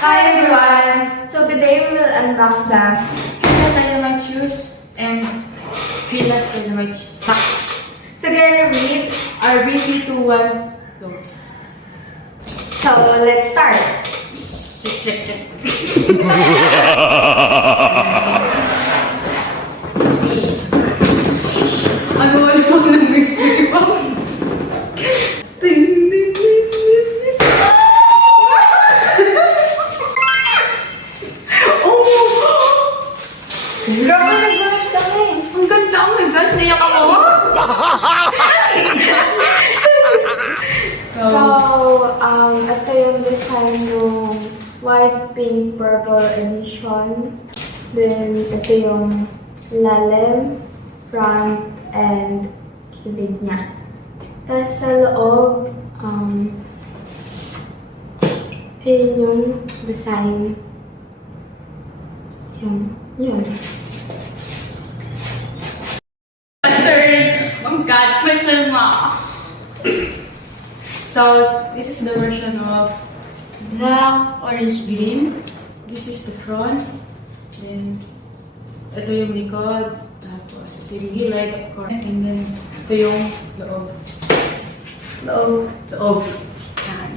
Hi everyone! So today we will unbox the Fila Dynamite shoes and Fila Dynamite socks together with our BT21 clothes. So let's start! Check. Ano ng mystery pa? Grabe na guys kami! Ang ganda! Oh my gosh! Naiyak ako! Ito yung design ng white, pink, purple edition. Then, ito yung lalim, front, and kilid niya. Tapos sa loob, yun yung design. Yun. Oh God, Spencer Ma! So, this is the version of black, orange, green. This is the front. Then, ito yung likod. Tapos, ito yung gilid, of course. And then, ito yung loob. Loob. Yan.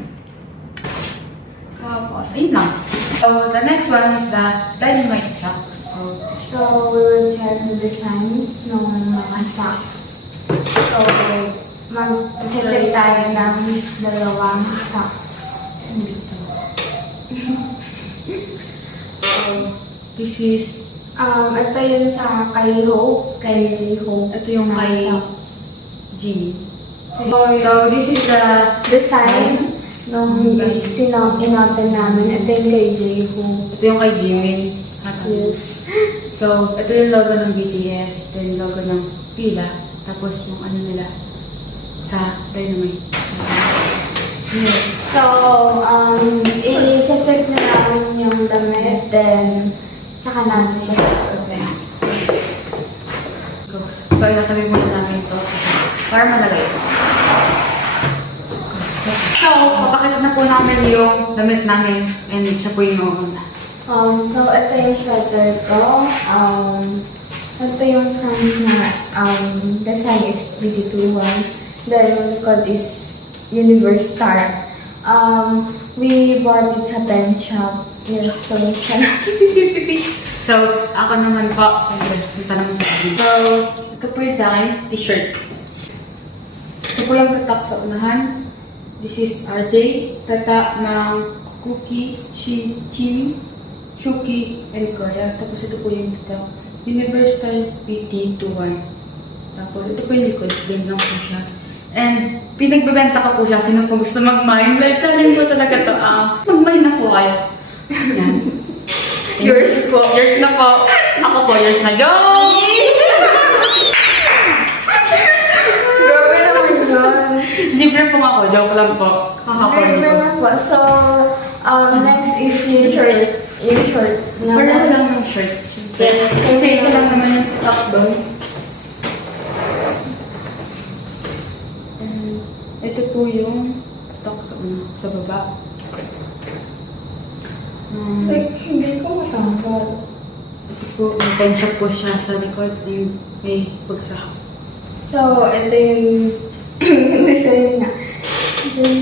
Tapos, ayun lang. So, the next one is the Dynamite sock. So, we will check the designs ng mga socks. So, mag-check tayo ng dalawang socks. So, this is ito yun sa kay Hope, kay J-Hope. ito yung kay socks. G. So, this is the Design nung in-order namin. Ito yung kay J-Hope. ito yung kay Jimin. Yes. So, ito yung logo ng BTS, ito yung logo ng Fila, tapos yung ano nila sa Dynamite. Yes. So, i-check na namin yung damit, then saka namin siya susuotin. So, ilasabi muna namin ito para malagay ito. So, papakita na po namin yung damit namin and siya po yung mauna. So, ito yung sweater ko. Ito yung front na design is BT21. Then, yung likod is Universe Star. We bought it sa Penshoppe. Yes, so, So, ako naman po, siyempre, punta naman sa akin. So, ito po yung sa akin, t-shirt. Ito po yung tatak sa unahan. This is RJ, tatak ng Cookie, Chimi, Shuki, and Korea. Tapos ito po yung tatak, Universal BT21. Tapos ito po yung likod, din lang po siya. And pinagbebenta ko po siya, sino po gusto mag-mine? Like, challenge ko talaga to. Mag-mine na po kayo. Yan. Yours po. Yours na po. Ako po, yours na. Go! grabe naman yun. Libre po ako. Joke lang po. Kakapon Grabe ko. na po. So, next is yung shirt. Yung shirt. Pareho lang ng shirt. Yes. Kasi isa lang naman yung top down. And ito po yung top sa baba. Like, hindi ko matanggal. Ito po, may Penshoppe po siya sa likod. Yung may pagsak. So, ito yung design niya. Then,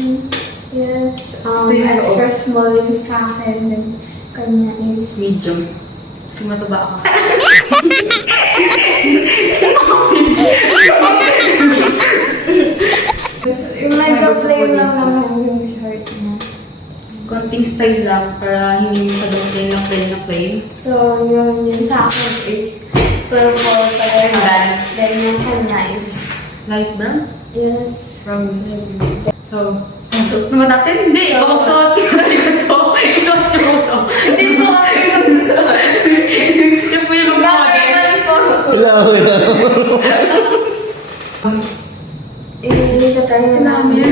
yes, Ito yung extra small yung sa akin. Then, kanya is Medium. Kasi mataba ako. yung nagka-plain lang naman yung shirt niya. Konting style lang para hindi mo masyadong plain. So, yung sa akin is purple color. Then, yung kanya is Light brown? yes. From so, suot naman natin? Hindi! Suot ko sa likod ko. Isuot niyo po ito. Hindi po kami magsusuot. Ito po yung mag-model. Iisa tayo namin.